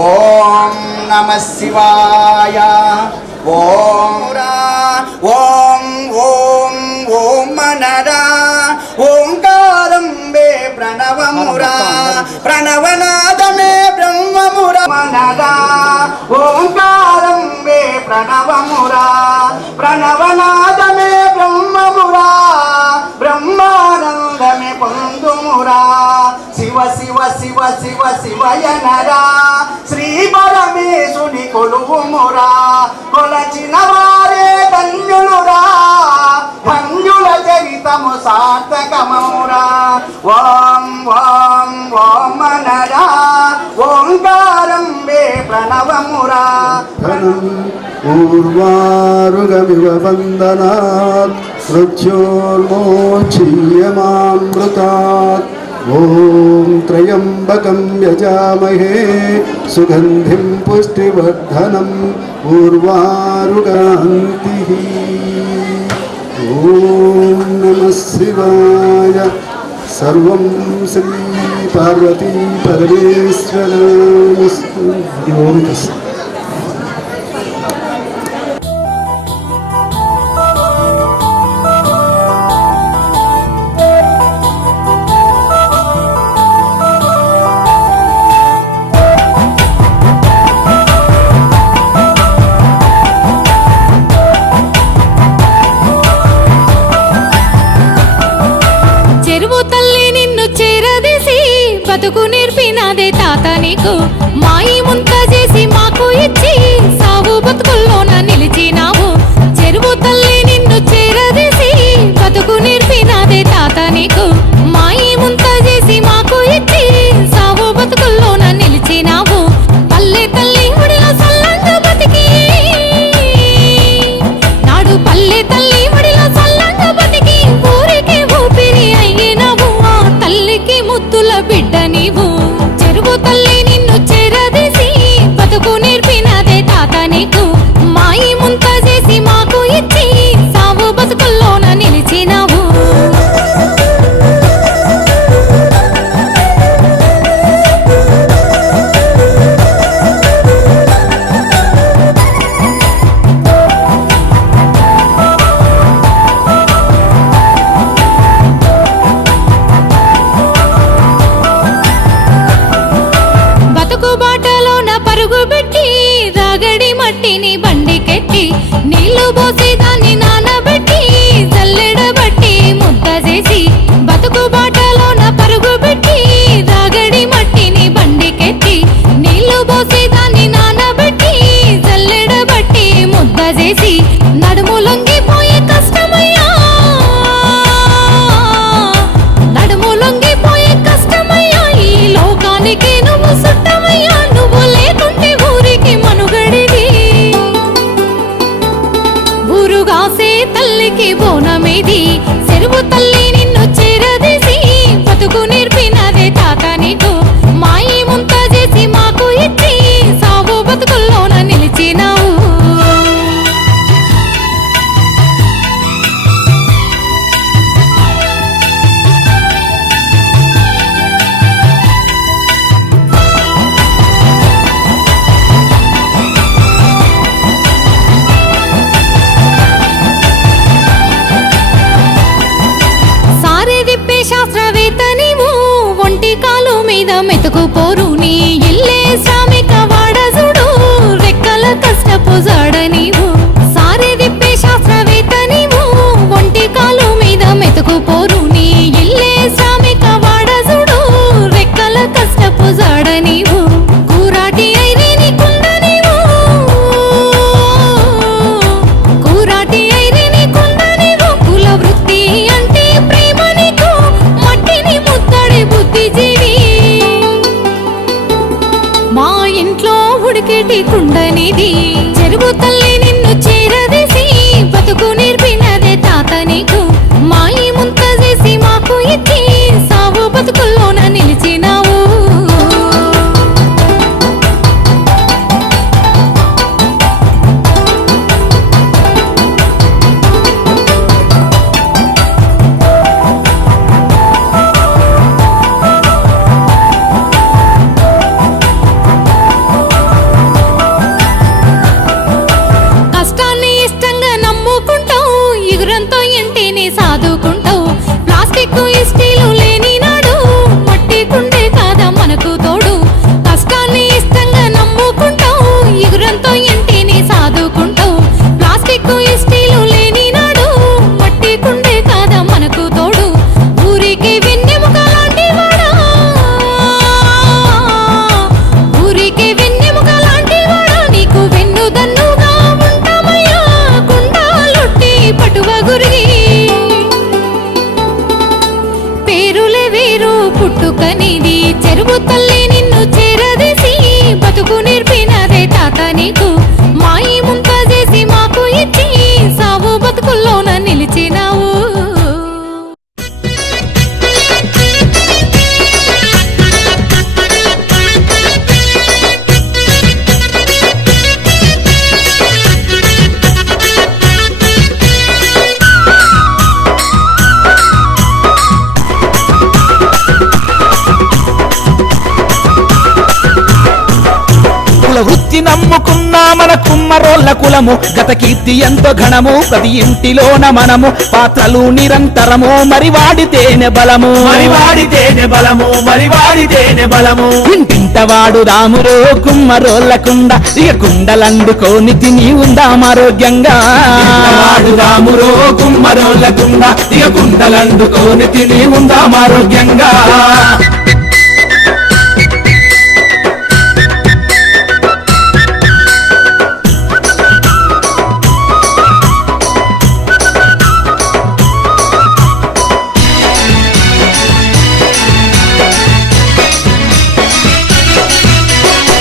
ఓం నమ శివాయ ఓం ఓం ఓం ఓం మనరా ఓంకారం వే ప్రణవమురా ప్రణవనాదమే బ్రహ్మమురా మనరా ఓంకారం వే ప్రణవమురా ప్రణవనాదమే బ్రహ్మమురా బ్రహ్మానందమే పొందుమురా శివ శివ శివ శివ శివయనరా శ్రీ పరమేశుని కొలువుమురా కొలచిన వారే ధన్యులురా ధన్యుల చరితము సార్థకమౌరా ఓం ఓం ఓం మనరా ఓంకారం వే ప్రణవమురా ఊర్వారుగమివ వందనాత్ మృత్యోర్మోక్షీయమామృతాత్ ఓం త్రయంబకం యజామహే సుగంధిం పుష్టివర్ధనం ఊర్వారుగాంతిః ఓం నమః శివాయ సర్వం శ్రీ పార్వతీ పరమేశ్వరామస్తు. ఓం తస్సత్. బతుకు నేర్పినదే తాత నీకు మాయి ముంత చేసి మాకు ఇచ్చి సాగు బతుకుల్లోన నిలిచినావు చెరువు తల్లి నిన్ను చేరదీసి బతుకు నేర్పినదే తాత నీకు మాయి ముంత చేసి మాకు ఇచ్చి సాగు బతుకుల్లోన నిలిచినావు పల్లె తల్లి ఒడిలో సల్లంగా బతికి నాడు పల్లె తల్లి ఒడిలో సల్లంగా బతికి ఊరికి ఊపిరి అయినావు ఆ తల్లికి ముద్దుల బిడ్డ నీవు చెరువు తల్లి నిన్ను చేరదీసి బతుకు బాటలోన పరుగు పెట్టి రాగడి మట్టిని బండికెత్తి నీళ్లు పోసి దాన్ని నానబెట్టి జల్లెడబట్టి ముద్ద చేసి నడుము లొంగిపోయే కష్టమయ్యా, నడుము లొంగిపోయే కష్టమయ్యా. ఈ లోకానికి నువ్వు సుట్టమయ్యా, నువ్వు లేకుంటే ఊరికి మనుగడివి. ఊరుగాసే తల్లికి బోనమేది, చెరువు తల్లి నిన్ను చేరదీసి బతుకు నేర్పినదే తాత నీకు. మాయి ముంత చేసి మాకు ఇచ్చి సాగు బతుకుల్లోన నిలిచినావు. సారే దిప్పే శాస్త్రవేత్త నీవు, ఒంటి కాలు మీద మెతుకుపోరు నీ ఇల్లే శ్రామిక వాడజుడు, రెక్కల కష్టపు జాడ నీవు. సారే దిప్పే శాస్త్రవేత్త నీవు, ఒంటి కాలు మీద మెతుకుపోరు నీ ఇల్లే శ్రామిక వాడజుడు, రెక్కల కష్టపు జాడ నీవు. కూరాటి ఐరే నీకుండ నీవు, కూరాటి ఐరే నీకుండ నీవు. కుల వృత్తి అంటే ప్రేమ నీకు, మట్టిని ముద్దడి బుద్ధిజీవి. మా ఇంట్లో ఉడికేటి కుండనిది, చెరువు తల్లి నిన్ను చేరదీసి బతుకు నేర్పినదే తాత నీకు. మాయి ముంత చేసి మాకు ఇచ్చి సాగు బతుకుల్లోన నిలిచినావు. కష్టాన్ని ఇష్టంగా నమ్ముకుంటావు, ఎగురంతో ఇంటిని సాదుకుంటావు. ప్లాస్టిక్ ఇస్టీలు లేని నాడు మట్టి కుండే కాదా మనకు తోడు. కష్టాన్ని ఇష్టంగా నమ్ముకుంటావు, ఎగురంతో ఇంటిని సాదుకుంటావు. ప్లాస్టిక్ ఇస్టీలు లేని నాడు మట్టి కుండే కాదా మనకు తోడు. ఊరికి వెన్నెముక లాంటి వాడా, ఊరికి వెన్నెముక లాంటి వాడా, నీకు వెన్నుదన్నుగా ఉంటామయ్యా కుండాలొట్టి పటువ గురిగి. పేరులే వేరు పుట్టుకనిది, చెరువు తల్లి నిన్ను చేరదీసి బతుకు నేర్పినదే తాత నీకు. మాయి ముంత చేసి మాకు ఇచ్చి సాగు బతుకుల్లోన నిలిచినావు. కుల వృత్తి నమ్ముకున్నా మన కుమ్మరోళ్ళ కులము, గత కీర్తి ఎంతో ఘనము. ప్రతి ఇంటిలోన మనము పాత్రలు నిరంతరము, మరి వాడితేనే బలము, మరి వాడితేనే బలము, మరి వాడితేనే బలము. ఇంటింట వాడు రామురో కుమ్మరోళ్ళ కుండ, ఇక కుండలందుకోని తిని ఉందాం ఆరోగ్యంగా. వాడు రామురో కుమ్మరోళ్ళ కుండ, ఇక కుండలందుకోని తిని ఉందాం ఆరోగ్యంగా.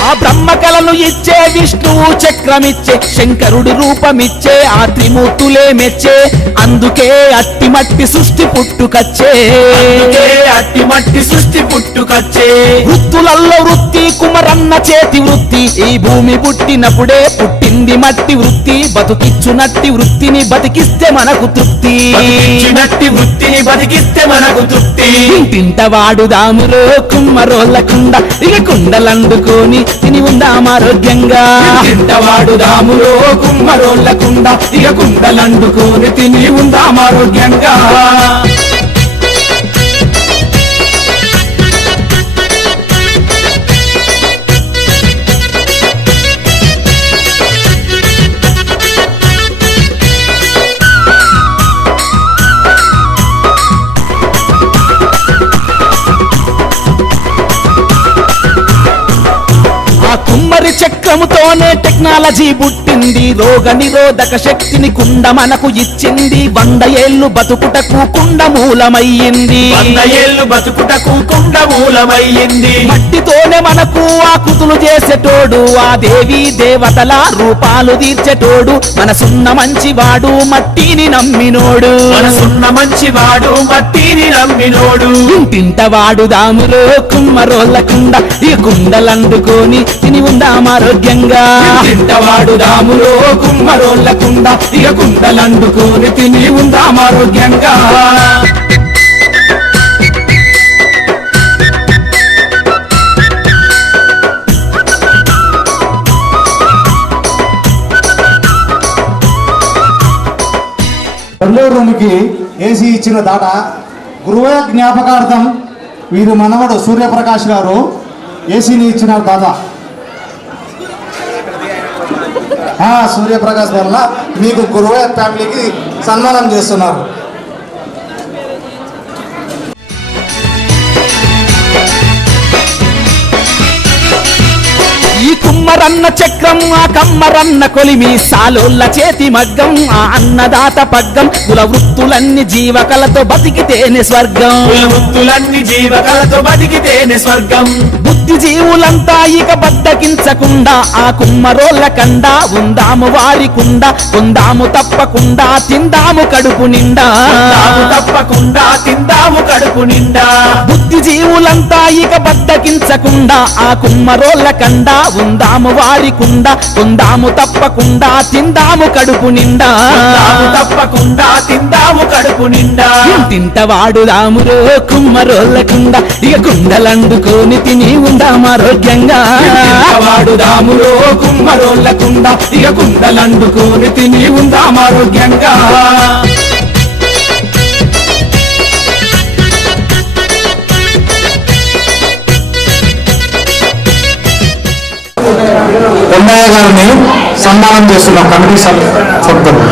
ఆ బ్రహ్మ కళను ఇచ్చే విష్ణువు చక్రమిచ్చే, శంకరుడు రూపమిచ్చే, ఆ త్రిమూర్తులే మెచ్చే. అందుకే అట్టి మట్టి సృష్టి పుట్టుకచ్చే, అందుకే అట్టి మట్టి సృష్టి పుట్టుకచ్చే. వృత్తులల్లో వృత్తి కుమరన్న చేతి వృత్తి, ఈ భూమి పుట్టినప్పుడే పుట్టింది మట్టి వృత్తి. బతుకిచ్చునట్టి వృత్తిని బతికిస్తే మనకు తృప్తి, బతికిచ్చినట్టి వృత్తిని బతికిస్తే మనకు తృప్తి. ఇంటింట వాడుదామురో కుమ్మరోళ్ళ కుండ, ఇక కుండలందుకోని తిని ఉందాం ఆరోగ్యంగా. ఇంటింట వాడుదామురో కుమ్మరోళ్ళ కుండ, ఇక కుండలందుకోని తిని ఉందాం ఆరోగ్యంగా. కుంభముతోనే టెక్నాలజీ పుట్టింది, రోగ నిరోధక శక్తిని కుండ మనకు ఇచ్చింది. 100 ఏళ్ళు బతుకుటకు కుండ మూలమయ్యింది, 100 ఏళ్ళు బతుకుటకు కుండ మూలమయ్యింది. మట్టితోనే మనకు ఆకృతులు చేసేటోడు, ఆ దేవి దేవతల రూపాలు తీర్చేటోడు. మనసున్న మంచివాడు మట్టిని నమ్మినోడు, మనసున్న మంచివాడు మట్టిని నమ్మినోడు. ఇంటింట వాడుదాములో కుమ్మరోళ్ళ కుండ, ఈ కుండలందుకొని తిని ఉందాం ఆరోగ్యంగా. వాడుదాములో కుమ్మరోళ్ళ కుండ, ఇక కుండలందుకొని తిని ఉందాం ఆరోగ్యంగా. రెండో రూమ్కి ఏసీ ఇచ్చిన దాట గృహ జ్ఞాపకార్థం వీరు మనవడు సూర్యప్రకాష్ గారు ఏసీని ఇచ్చిన దాదా. సూర్యప్రకాష్ వల్ల మీకు గురువే ఫ్యామిలీకి సన్మానం చేస్తున్నారు. ఈ కుమ్మరన్న చక్రం, ఆ కమ్మరన్న కొలిమి, సాలోళ్ళ చేతి మగ్గం, ఆ అన్నదాత పగ్గం. కుల వృత్తులన్నీ జీవకలతో బతికితేనే స్వర్గం, వృత్తులన్నీ జీవకలతో బతికితేనే స్వర్గం. బుద్ధి జీవులంతా ఇక బద్దకించకుండా ఆ కుమ్మరోళ్ళ కండ ఉందాము వారి కుండ, ఉందాము తప్పకుండా తిందాము కడుపు నిండా, తప్పకుండా తిందాము కడుపు నిండా. బుద్ధి జీవులంతా ఇక బద్దకించకుండా ఆ కుమ్మరోళ్ళ కండ ఉందాము వారి కుండ, ఉందాము తప్పకుండా తిందాము కడుపు నిండా, తప్పకుండా తిందాము కడుపు నిండా. ఇంటింట వాడుదామురో కుమ్మరోళ్ళ కుండ, ఇక కుండలందుకొని తిని ఉందాం ఆరోగ్యంగా. వాడుదాములో కుమ్మరోళ్ళ కుండ, ఇక కుండలందుకొని తిని ఉందాం ఆరోగ్యంగా. కొండయ్య గారిని సన్మానం చేస్తున్నాం కమిటీ సభ్యులు.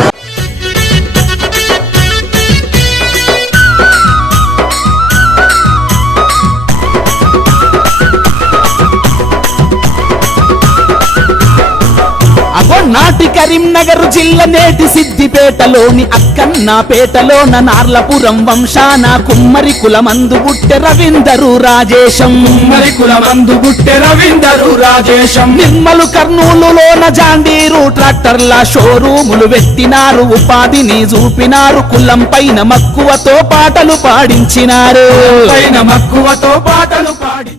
నాటి కరీంనగర్ జిల్లా నేటి సిద్దిపేటలోని అక్కన్నపేటలోన నార్లపురం వంశాన కుమ్మరి కులమందు బుట్టె రవీందరు రాజేశం, కుమ్మరి కులమందు బుట్టె రవీందరు రాజేశం. నిర్మలు కర్నూలులోన జాండీరు ట్రాక్టర్ల షోరూములు పెట్టినారు, ఉపాధిని చూపినారు, కులం పైన మక్కువతో పాటలు పాడించినారు, పైన మక్కువతో పాటలు పాడి